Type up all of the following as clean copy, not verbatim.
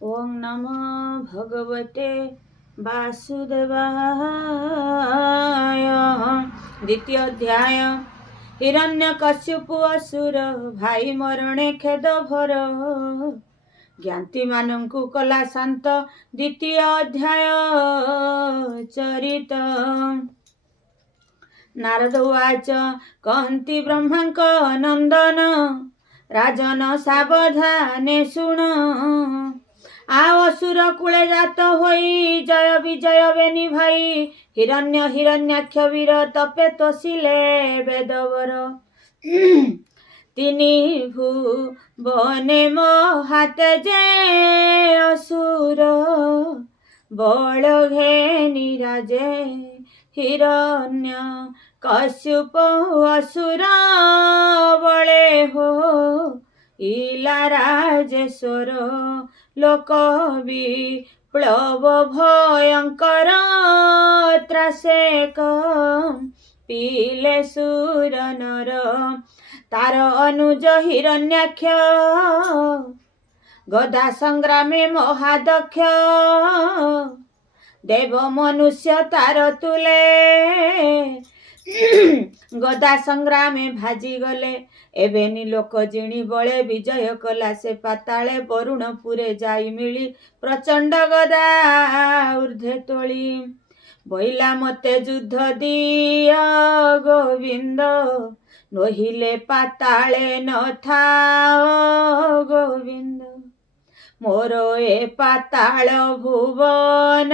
ओम नमो भगवते वासुदेवाय। द्वितीय अध्याय। हिरण्यकश्यपु असुर भाई मरणे खेद भर ज्ञाति मानंकु कला शांत। द्वितीय अध्याय चरित। नारद उवाच कहन्ति ब्रह्मांक नंदन राजन सावधाने शुण। असुर कूले जात होई जय विजय बेनी भाई हिरण्य हिरण्याक्ष वीर तपे तोषिले वेदवर। तिनी भुवने मोहाते जे असुर बळ घेनी राजे हिरण्य कश्यप असुर बळे हो इला राजेश्वर लोक विप्लव भयंकर त्रासेक पीले सुर नर तार अनुज हिरण्याक्ष गदा संग्रामे महादक्ष देव मनुष्य तार तुले गदा संग्रामे भाजी गले एबेनी लोक जिणी बळे विजय कला से पाताळे बरुणपुरे जाई मिली प्रचंड गदा ऊर्ध्वे तोळी बइला मते युद्ध दिय गोविंद नहिले पाताळे न थाओ गोविंद मोर ए पाताळ भुवन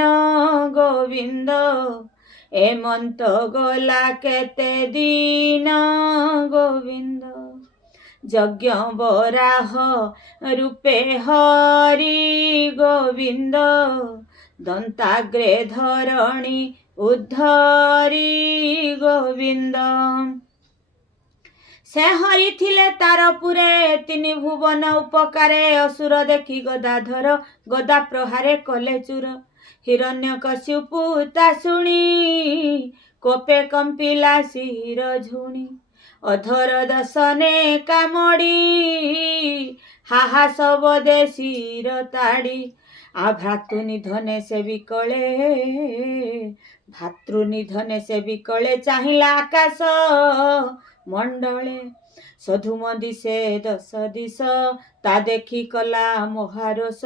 गोविंद एमंत गला केते दिन गोविंद यज्ञ बराह रूपे हरि गोविंद दंताग्रे धरणी उद्धरी गोविंद से हरि थिले तारपुरे तिनि भुवन उपकारे असुर देखी गदाधर गदा प्रहारे कले चूर हिरण्यकश्यपु ता शुणी कोपे कंपिला शिर झुणी अधर दशने कामड़ी हाहा सब दे शिर ताड़ी आ भ्रातृ निधने से विकले भातृ निधने से विकले चाहिला आकाश मंडले सधुम दिशे दश दिश ता देखी कला महारोष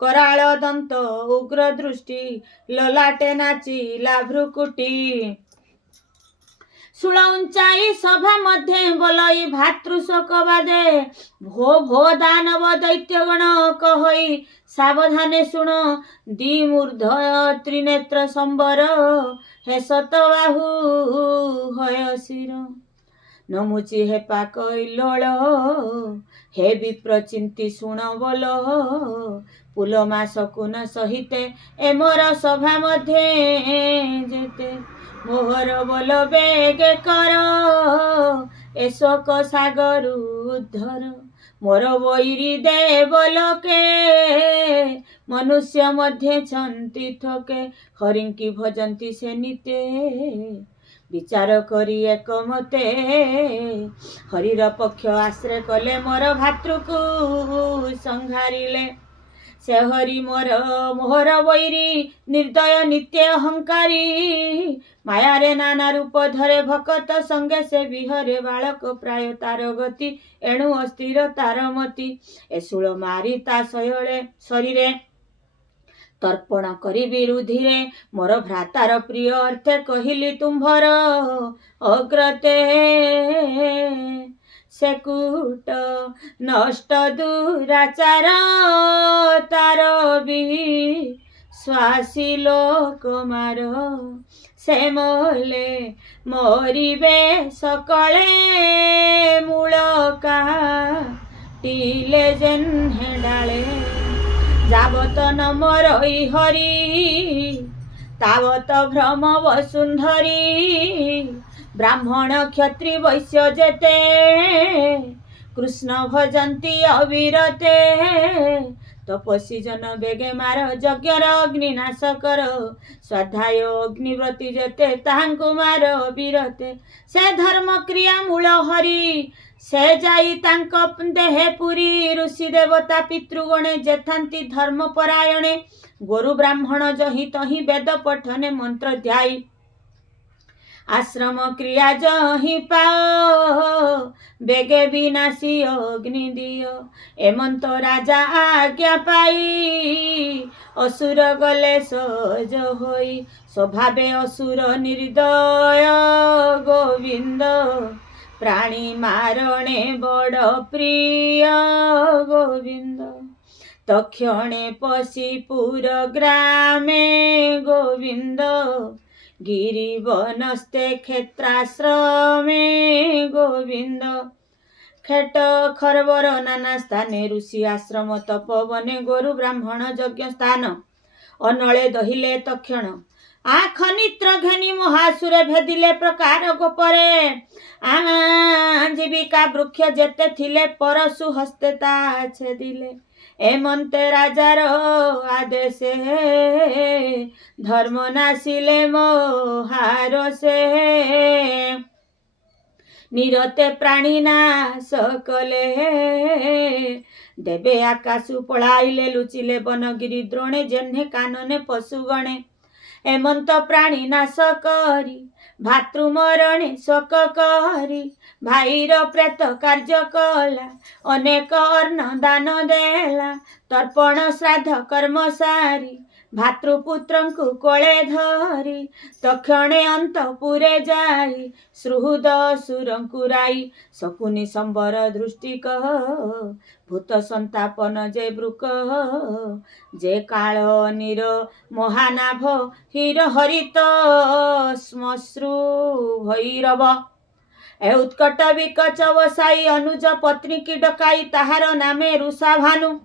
कराळ दंत उग्र दृष्टि ललाटे नाचिला भ्रुकुटी सुळ उंचाई सभा मध्ये बोलई भातृशोक बादे भो भो दानव दैत्यगण कहई सावधाने शुण द्विमूर्ध त्रिनेत्र संबर हे सतबाहु हय शिर नमुची हे पाकैलोळ हे विप्र चिंती शुण बोल पुलमा शकुन सहिते ए मोर सभा मध्ये जेते मोहर बोल बेग कर ए शोक सागर उद्धर मोर वैरी देवलोके मनुष्य मध्ये छंती थके हरिंकी भजंती से निते विचार करी एकमते हरिर पक्ष आश्रय कले मोर भातृकु संहारिले से हरि मोहर वैरी निर्दय नित्य अहंकारी मायारे नाना रूप धरे भकत संगे से विहरे बालक प्राय तार गति एणु अस्थिर तार मति ए शूल मारी ता शरीरे तर्पण करी विरुधिरे मोर भ्रातार प्रिय अर्थे कहिली तुम्भर अग्रते सेकुट नष्ट दुराचार तार स्वासी लोक मार से मोले मरिबे सकले मूलका टीले जेन हेडाले जावत न मरई हरि तावत भ्रम वसुंधरी ब्राह्मण क्षत्रि वैश्य जेते कृष्ण भजंती अविरते तपस्वी जन बेगे मार यज्ञर अग्निनाश कर स्वाध्याय अग्निव्रती जेते ताहांकु मार विरते से धर्म क्रिया मूल हरि से जाई तांको देहे पुरी ऋषि देवता पितृगणे जेथांती धर्म परायणे गुरु ब्राह्मण जहि तहि वेद पठने मंत्र ध्याई आश्रम क्रिया जहि पाओ बेगे विनाशी अग्नि दियो एमंत राजा आज्ञा पाई असुर गले सहज होई स्वभावे असुर निर्दय गोविंद प्राणी मारणे बड़ प्रिय गोविंद तक्षणे पशिपुर ग्रामे गोविंद गिरिवनस्ते क्षेत्राश्रमे गोविंद खेट खरबर नाना स्थाने ऋषि आश्रम तपवने गुरु ब्राह्मण यज्ञ स्थान अनले दहिले तक्षण आख नित्र घनी महासुरे भेदिले प्रकार गोपरे जीविका वृक्ष जेते थिले परशु हस्ते ता छेदिले एमंते राजार आदेशे धर्म नासिले मोहार से निरते प्राणी नाश कले देवे आकाशु पळाइले लुचिले बनगिरी द्रोणे जेन्हे कानने पशुगणे एमंत प्राणी नाश करी भातृमरणे शोक करी भाईर प्रेत कार्य कला अनेक अन्न दान देला तर्पण श्राद्ध कर्म सारी भातृपुत्रंकु कोळे धरी तक्षणे अंतपुरे जाई श्रुहृद सुरंकुराई शकुनि संबर दृष्टि कह भूत संतापन जे ब्रुक जे काळ नीर महानाभ हीर हरित श्मश्रु भैरव ए उत्कट विकच वसाई अनुज पत्नी की डकाई ताहार नामे रुषा भानु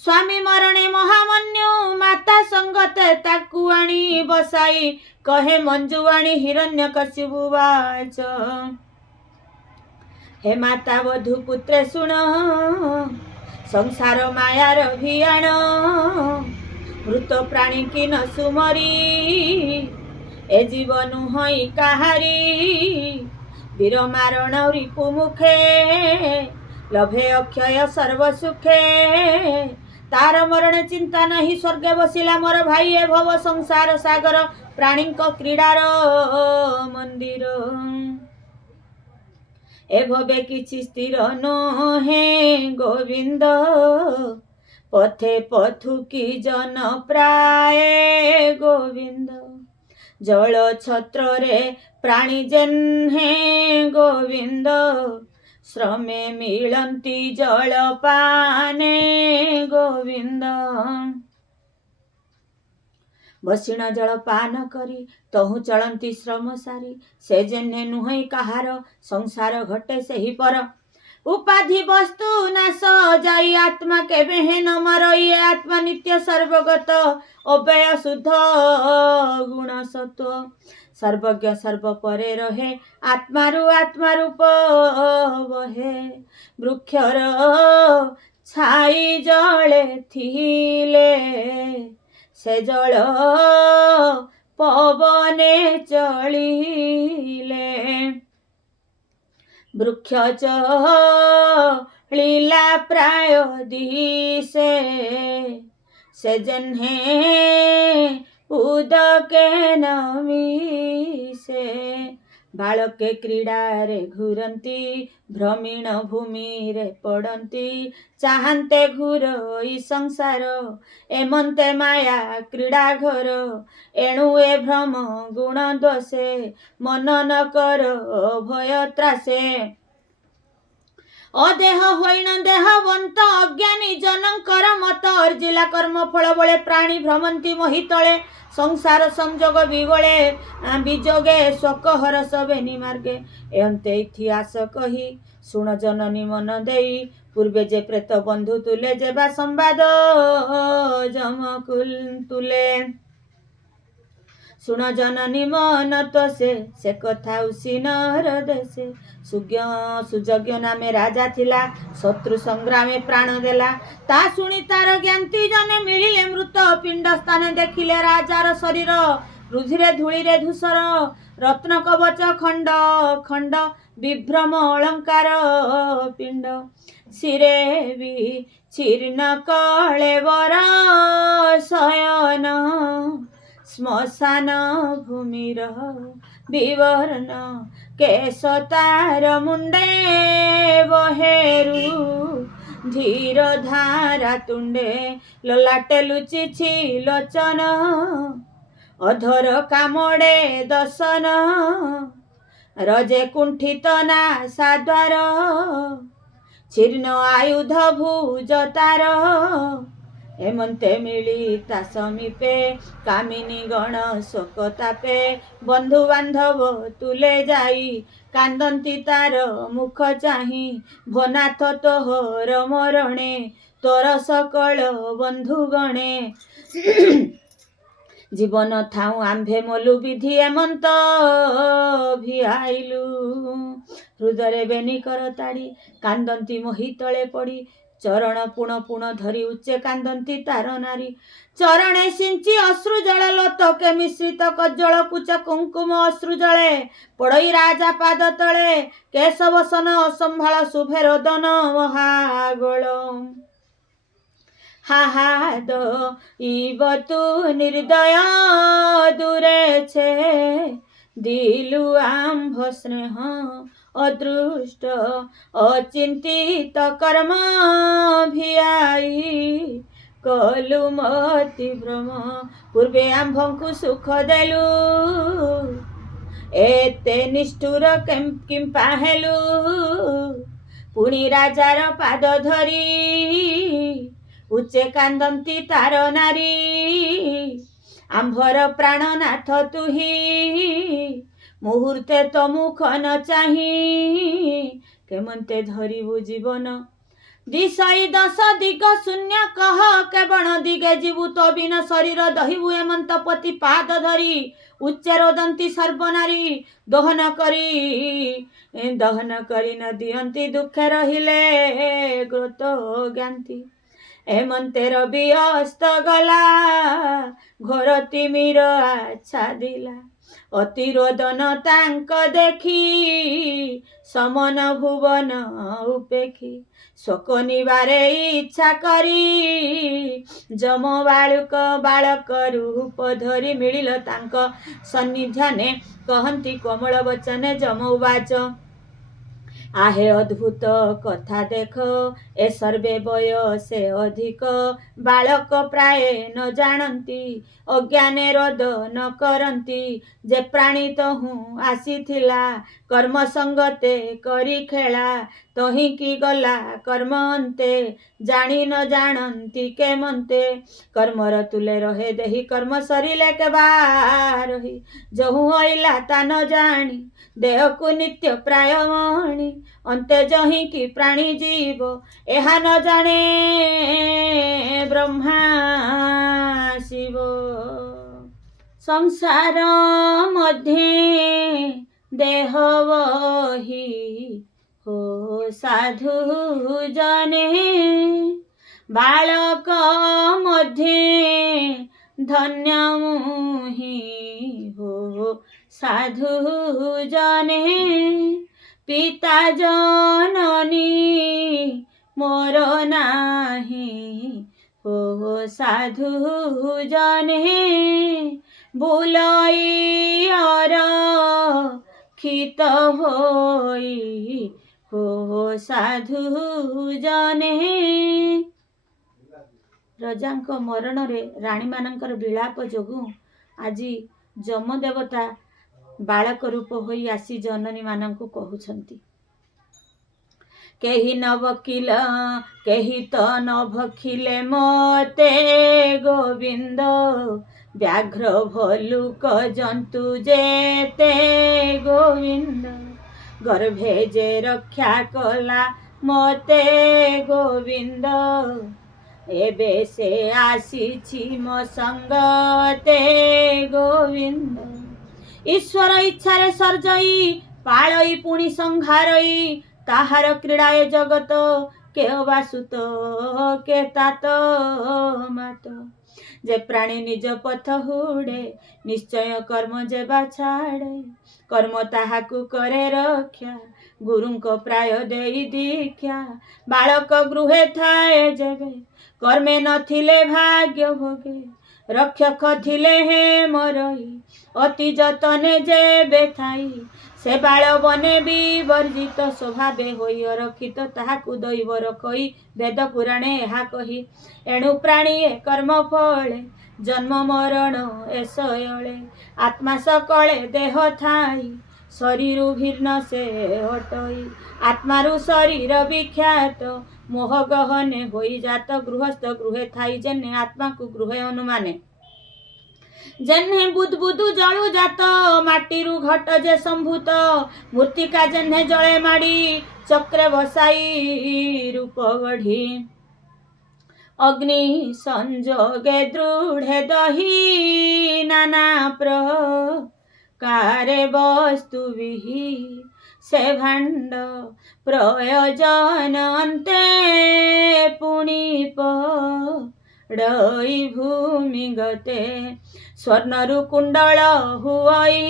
स्वामी मरणे महामन्यु माता संगते ताकु आणी बसाई कहे मंजुवाणी हिरण्यकशिपु वाच हे माता वधु पुत्रे सुण संसार मायार भियाण मृत प्राणी की न सुमरी ए जीवनु हई काहारी वीर मारण रिपु मुखे लभे अक्षय सर्व सुखे तार मरण चिंता नहीं स्वर्गे बसिला मोर भाई ए भव संसार सागर प्राणी क्रीडार मंदिर ए भवे किछि स्थिर नोहे गोविंद पथे पथु की जन प्राय गोविंद जल छत्र रे प्राणी जेन्हे गोविंद श्रमे मिलंती जल पाने गोविंद बसिण जल पान करी तहु चलंती श्रम सारी से जेन्हे नुहई कहार संसार घटे सेहि पर उपाधि वस्तु नाश जाई आत्मा केबे हे न मरई आत्मा नित्य सर्वगत अव्यय शुद्ध गुण सत्व सर्वज्ञ सर्व परे रहे आत्मा रूप वहे वृक्षर छाई जले थिले से जल पवने चलिले वृक्ष चलिला प्राय दिशे से जन्हे उदके नमीसे बालके क्रीड़ा रे घुरंती भ्रमीण भूमि रे पड़ंती चाहते घुरई संसार एमंते माया क्रीड़ा घर एणु ए भ्रम गुण दोषे मन न कर भय त्रासे अदेह होइण देहवंत अज्ञानी जनकर मत अर्जिला कर्म फल बळे प्राणी भ्रमंती मोहितळे संसार संजोग विगळे विजोगे शोक हरस बेनी मार्गे एंते इतिहास कही सुण जननी मन देई पूर्वे जे प्रेत बंधु तुले जेबा संवाद जमकुल तुले सुण जननी मन तो से कथा उसिनर देशे सुजज्ञ नामे राजा थिला शत्रु संग्रामे प्राण देला ता सुनी तार ज्ञाती जने मिलिले मृत पिंड स्थान देखिले राजार शरीर रुधिरे धूलिरे धूसर रत्न कवच खंड खंड विभ्रम अलंकार पिंड शिरे विच्छिन्न कलेवर शयन श्मशान भूमिर विवर्ण केश तार मुंडे बहेरु धीर धारा तुंडे ललाटे लुचिछि लोचन अधर कामड़े दशन रजे कुंठित ना साद्वार छीर्ण आयुध भुज तार हेमंते मिली ता समीपे कामिनी गण शोकतापे बंधु बांधव तुले जाई कांदंती तार मुख चाही भनाथ तोहर मरणे तोर सकल बंधु गणे जीवन थाऊ आंभे मोलु विधि हेमंत भिआइलु हृदय बेनी कर ताड़ी कांदंती मोहि तले पड़ी चरण पुण पुण धरी उच्चे कांदंती तार नारी चरणे सिंची अश्रु जल लोतके मिश्रित कज्जल कुच कुंकुम अश्रु जले पड़ई राजा पाद तले केशवसन असंभाळ शुभे रोदन महागोल हाहाद इवतु निर्दय दूरे छे दिलु आंभ स्नेह अदृष्ट अचिंतित कर्म भियाई कलु मति भ्रम पूर्वे आंभंकु सुख देलु एते निष्ठुर किंपा हेलु पुणी राजार पाद धरी उच्चे कांदंती तार नारी आंभर प्राणनाथ तुही मुहूर्ते तो मुख न चाही केमंते धरिबु जीवन दिशई दश दिग शून्य कह केवण दिगे जीवु तो बिन शरीर दहिबु हेमंत पति पाद धरी उच्चे रोदंती सर्वनारी दहन करी न दियंती दुखे रहिले ग्रोत ज्ञांती हेमंते रवि अस्त गला घोर तिमिर आच्छादिला अतिरोदन तांक देखी समन भुवन उपेखी शोक निवारे इच्छा करी जम बालक रूप धरी मिलिल तांक सन्निधाने कहंती कोमल वचने जम उवाच आहे अद्भुत कथा देख ए सर्वे बयसे अधिक बालक प्राय न जानती अज्ञाने रोद न करती जे प्राणी तहु आसीथिला कर्म संगते करी खेला तही की गला कर्म अंते जानी न जानती केमंते कर्मर तुले रहे देही कर्म सरिले के बारही जहु आइला ता न जानी देह को नित्य प्राय मणि अंते जही की प्राणी जीव एहा न जाने ब्रह्मा शिव संसार मध्ये देह वही हो साधु जने बालक मध्ये धन्य मुहि हो साधु जने पिता जननी मोर नाही हो साधु जने बुलाई और खित होई हो साधु जने रजांक मरण रे राणी मानकर विलाप जोगु आजी जम देवता बालक रूप होई आसी जननी मानंकु कहउछंती केही न वकील केही तो न भखिले मते गोविंद व्याघ्र भलुक जंतु जेते गोविंद गर्भे जे रक्षा कला मते गोविंद एबे से आसीछि मो संगते गोविंद ईश्वर इच्छारे सर्जई पाळई पुणी संहारई ताहार क्रीड़ाए जगत কে বাসুত কে তাত মাত যে প্রাণী নিজ পথ হুড়ে নিশ্চয় কর্ম যেবা ଛାଡ଼େ কর্ম ତାହାକୁ କରେ ରକ୍ଷା ଗୁରୁଙ୍କ ପ୍ରାୟ ଦେଇ ଦୀକ୍ଷା ବାଳକ ଗୃହେ ଥାଏ ଯେବେ କର୍ମେ ନଥିଲେ ଭାଗ୍ୟ ଭୋଗେ ରକ୍ଷକ ଥିଲେ ହେ ମରଇ ଅତି ଯତନେ ଯେବେ ଥାଇ ସେ ବାଳ ବନେ ବିବର୍ଜିତ ସ୍ୱଭାବେ ହୋଇ ଅରକ୍ଷିତ ତାହାକୁ ଦୈବ ରଖଇ ବେଦ ପୁରାଣେ ଏହା କହି ଏଣୁ ପ୍ରାଣୀଏ କର୍ମ ଫଳେ ଜନ୍ମ ମରଣ ଏସୟଳେ ଆତ୍ମା ସକଳେ ଦେହ ଥାଇ ଶରୀରୁ ଭିନ୍ନ ସେ ହଟଇ ଆତ୍ମାରୁ ଶରୀର ବିଖ୍ୟାତ ମୋହ ଗହନେ ହୋଇ ଜାତ ଗୃହସ୍ଥ ଗୃହେ ଥାଇ ଯେନେ ଆତ୍ମାକୁ ଗୃହେ ଅନୁମାନେ ଯେହ୍ନେ ବୁଦବୁଦୁ ଜଳୁ ଜାତ ମାଟିରୁ ଘଟ ଯେ ସମ୍ଭୂତ ମୂର୍ତ୍ତିକା ଯେହ୍ନେ ଜଳେ ମାଡ଼ି ଚକ୍ରେ ବସାଇ ରୂପ ଗଢ଼ି ଅଗ୍ନି ସଂଯୋଗେ ଦୃଢ଼େ ଦହି ନାନା ପ୍ରକାରେ ବସ୍ତୁ ବିହି ସେ ଭାଣ୍ଡ ପ୍ରୟୋଜନ ଅନ୍ତେ ପୁଣି ପଡ଼ଇ ଭୂମି ଗତେ ସ୍ୱର୍ଣ୍ଣରୁ କୁଣ୍ଡଳ ହୁଅଇ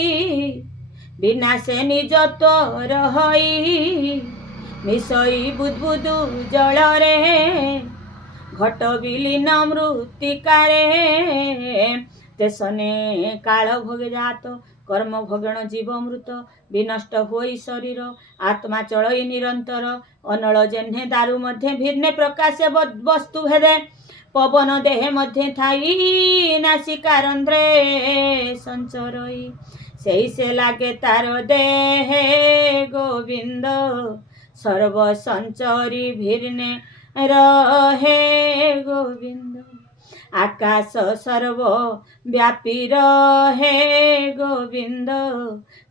ବିନାଶେ ନିଜ ତ୍ୱର ହଇ ମିଶଇ ବୁଦବୁଦୁ ଜଳରେ ଘଟ ବିଲୀନ ମୃତ୍ତିକାରେ ତେସନେ କାଳ ଭୋଗେ ଜାତ କର୍ମ ଭଗଣ ଜୀବ ମୃତ ବିନଷ୍ଟ ହୋଇ ଶରୀର ଆତ୍ମା ଚଳଇ ନିରନ୍ତର ଅନଳ ଯେହ୍ନେ ଦାରୁ ମଧ୍ୟ ଭିନ୍ନେ ପ୍ରକାଶେ ବସ୍ତୁ ଭେଦେ ପବନ ଦେହେ ମଧ୍ୟ ଥାଇ ନାସିକାରନ୍ଧ୍ରେ ସଞ୍ଚରଇ ସେଇ ସେ ଲାଗେ ତାର ଦେହେ ଗୋବିନ୍ଦ ସର୍ବ ସଞ୍ଚରି ଭିର୍ନେ ରହେ ଗୋବିନ୍ଦ ଆକାଶ ସର୍ବ ବ୍ୟାପୀ ରହେ ଗୋବିନ୍ଦ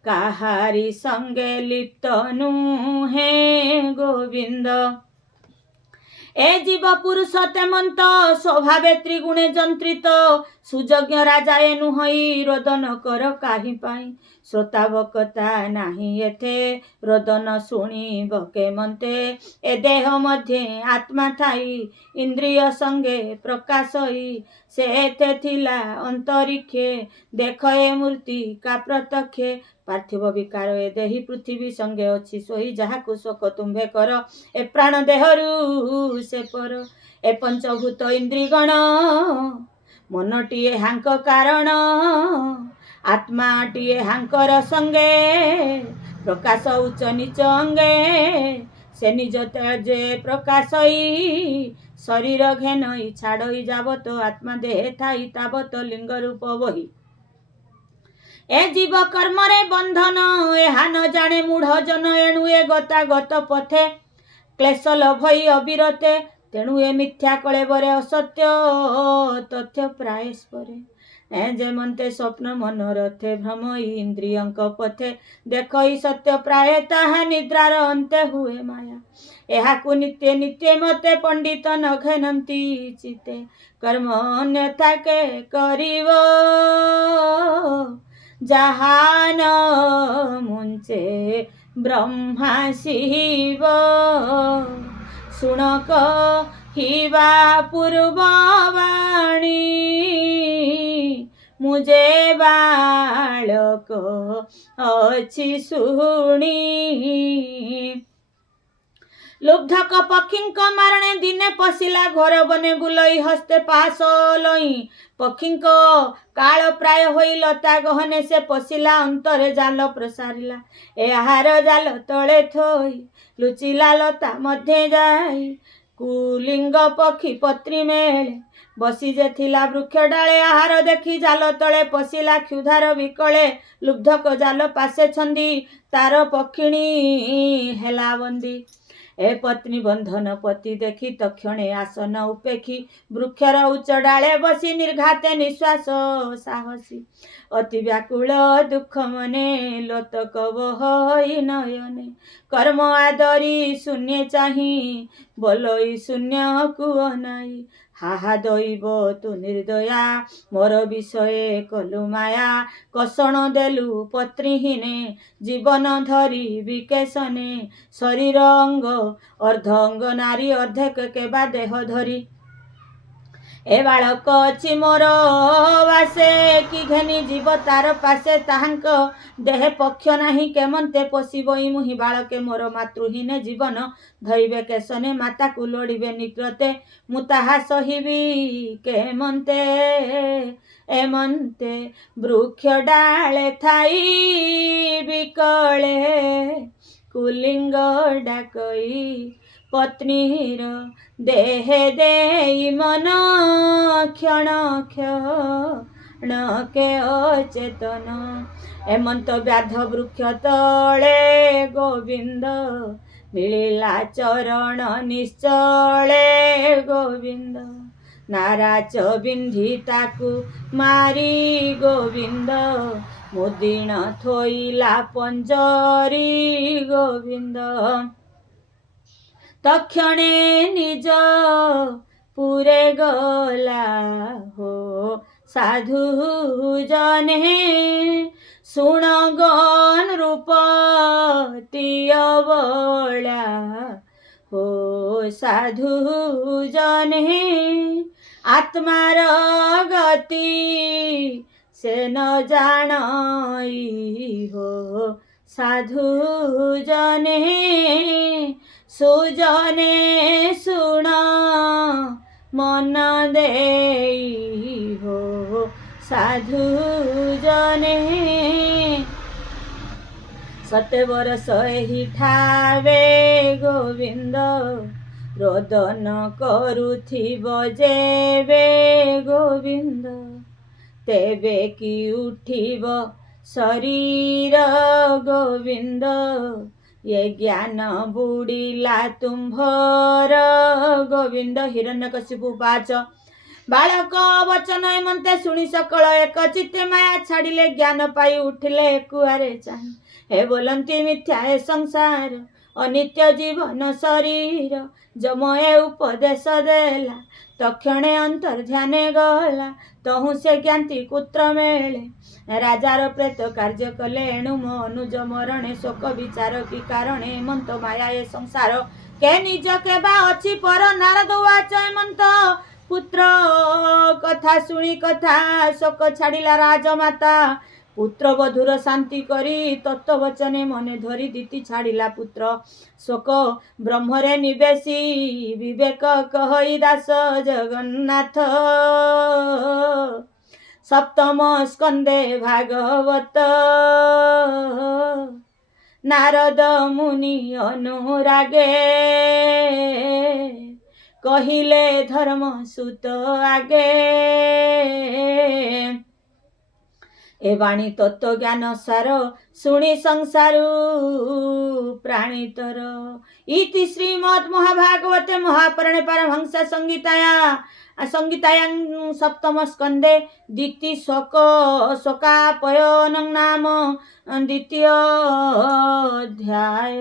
କାହାରି ସଙ୍ଗେ ଲିପ୍ତ ନୁହେଁ ଗୋବିନ୍ଦ ଏ ଜୀବ ପୁରୁଷ ତେମନ୍ତ ସ୍ୱଭାବେ ତ୍ରିଗୁଣେ ଯନ୍ତ୍ରିତ ସୁଯଜ୍ଞ ରାଜାଏ ନୁହଇ ରୋଦନ କର କାହିଁ ପାଇଁ ଶ୍ରୋତାବକତା ନାହିଁ ଏଥେ ରୋଦନ ଶୁଣିବ କେମନ୍ତେ ଏ ଦେହ ମଧ୍ୟେ ଆତ୍ମା ଥାଇ ଇନ୍ଦ୍ରିୟ ସଙ୍ଗେ ପ୍ରକାଶଇ ସେ ଏତେ ଥିଲା ଅନ୍ତରିକ୍ଷେ ଦେଖ ଏ ମୂର୍ତ୍ତି କା ପ୍ରତ୍ୟକ୍ଷେ ପାର୍ଥିବ ବିକାର ଏ ଦେହି ପୃଥିବୀ ସଙ୍ଗେ ଅଛି ସୋଇ ଯାହାକୁ ଶୋକ ତୁମ୍ଭେ କର ଏ ପ୍ରାଣ ଦେହରୁ ସେ ପର ଏ ପଞ୍ଚଭୂତ ଇନ୍ଦ୍ରିଗଣ ମନଟିଏ ହାଙ୍କ କାରଣ ଆତ୍ମାଟିଏ ହାଙ୍କର ସଙ୍ଗେ ପ୍ରକାଶ ଉଚ୍ଚ ନିଚ ଅଙ୍ଗେ ସେ ନିଜ ତେଜେ ପ୍ରକାଶଇ ଶରୀର ଘେନଇ ଛାଡ଼ଇ ଯାବତ ଆତ୍ମା ଦେହେ ଥାଇ ତାବତ ଲିଙ୍ଗ ରୂପ ବହି ଏ ଜୀବ କର୍ମରେ ବନ୍ଧନ ଏହା ନ ଜାଣେ ମୂଢ଼ ଜନ ଏଣୁ ଏ ଗତାଗତ ପଥେ କ୍ଲେଶ ଲୋଭଇ ଅବିରତେ ତେଣୁ ଏ ମିଥ୍ୟା କଳେବରେ ଅସତ୍ୟ ତଥ୍ୟ ପ୍ରାୟସ୍ପରେ ଯେମନ୍ତେ ସ୍ୱପ୍ନ ମନୋରଥେ ଭ୍ରମଇ ଇନ୍ଦ୍ରିୟଙ୍କ ପଥେ ଦେଖଇ ସତ୍ୟ ପ୍ରାୟ ତାହା ନିଦ୍ରାର ଅନ୍ତେ ହୁଏ ମାୟା ଏହାକୁ ନିତ୍ୟ ନିତ୍ୟ ମତେ ପଣ୍ଡିତ ନ ଘେନନ୍ତି ଚିତେ କର୍ମ ଅନ୍ୟଥା କେ କରିବ ଯାହା ନ ମୁଞ୍ଚେ ବ୍ରହ୍ମା ଶିବ ଶୁଣ କହିବା ପୂର୍ବବାଣୀ ମୁଁ ଯେ ବାଳକ ଅଛି ଶୁଣି ଲୁବ୍ଧକ ପକ୍ଷୀଙ୍କ ମାରଣେ ଦିନେ ପଶିଲା ଘୋର ବନେ ବୁଲଇ ହସ୍ତେ ପାଶ ଲଇ ପକ୍ଷୀଙ୍କ କାଳ ପ୍ରାୟ ହୋଇ ଲତା ଗହନେ ସେ ପଶିଲା ଅନ୍ତରେ ଜାଲ ପ୍ରସାରିଲା ଏହାର ଜାଲ ତଳେ ଥୋଇ ଲୁଚିଲା ଲତା ମଧ୍ୟେ ଯାଇ କୁଲିଙ୍ଗ ପକ୍ଷୀ ପତ୍ରୀ ମେଳେ ବସି ଯେ ଥିଲା ବୃକ୍ଷ ଡାଳେ ଆହାର ଦେଖି ଜାଲ ତଳେ ପଶିଲା କ୍ଷୁଧାର ବିକଳେ ଲୁବ୍ଧକ ଜାଲ ପାଶେ ଛନ୍ଦି ତାର ପକ୍ଷିଣୀ ହେଲା ବନ୍ଦୀ ଏ ପତ୍ନୀ ବନ୍ଧନ ପତି ଦେଖି ତକ୍ଷଣେ ଆସନ ଉପେକ୍ଷୀ ବୃକ୍ଷର ଉଚ୍ଚ ଡାଳେ ବସି ନିର୍ଘାତେ ନିଶ୍ୱାସ ସାହସୀ ଅତି ବ୍ୟାକୁଳ ଦୁଃଖ ମନେ ଲୋତକ ବହଇ ନୟନେ କର୍ମ ଆଦରି ଶୂନ୍ୟ ଚାହିଁ ବୋଲଇ ଶୂନ୍ୟକୁ ଅନାଇ हाहा दैव तु निर्दया मोर विषये कलु माया कषण देलु पत्रीहीने जीवन धरी विकेशने शरीर अंग अर्ध अंग नारी अर्धेक केबा देह धरी ए बालक अछि मोर वासे कि घेनी जीव तार पासे ताहांक देह पक्ष नाही केमंते पशिबई मुहि बालके मोर मातृहीने जीवन धरिबे केशने माता को लोड़िबे निकृते मु ताहा सहिबी केमंते एमंते वृक्ष डाले थाई बिकले कुलिंग डाकई पत्नीर देह देई मन क्षण क्षण के अचेतन एमंत व्याध वृक्ष तले गोविंद मिलिला चरण निश्चले गोविंद नाराच बिंधी ताकू मारी गोविंद मुदिन थोइला पंजरी गोविंद तक्षणे निज पुरे गला हो साधु जने सुण गण रूप तियवला हो साधु जने आत्मार गति से न जानई हो साधु जने सुजने सुण मन देई हो साधु जने सते वर्ष एही ठावे गोविंद रोदन करुथिब जेबे गोविंद तेबे कि उठिब शरीर गोविंद ये ज्ञान बुड़िला तुम्भर गोविंद हिरण्यकशिपु पाच बालक वचन एमंते शुणी सकल एक चित्ते माया छाड़िले ज्ञान पाई उठिले कुआरे चाहे हे बोलंती मिथ्या हे संसार अनित्य जीवन शरीर जमए उपदेश देला तक्षणे अंतर ध्याने गला तहु से ज्ञाति कुत्र मेले राजार प्रेत कार्य कले एणु मो अनुज मरणे शोक विचार कि कारणे मंत माया ए संसार के निज के बा अछि पर नारद वाच मंत पुत्र कथा शुणी कथा शोक छाड़िला राजमाता पुत्र बधुर शांति करी तत्वचने मने धरी दीति छाड़िला पुत्र शोक ब्रह्मरे निवेशी विवेक कहई दास जगन्नाथ सप्तम स्कंदे भागवत नारद मुनि अनुरागे कहिले धर्म सुत आगे ए वाणी तत्व ज्ञान सार शुणी संसारु प्राणीतर इति श्रीमद् महाभागवते महापुराणे पारमहंस संहितायां सप्तम स्कंदे द्वितीय शोकापयनं नाम द्वितीय अध्याय।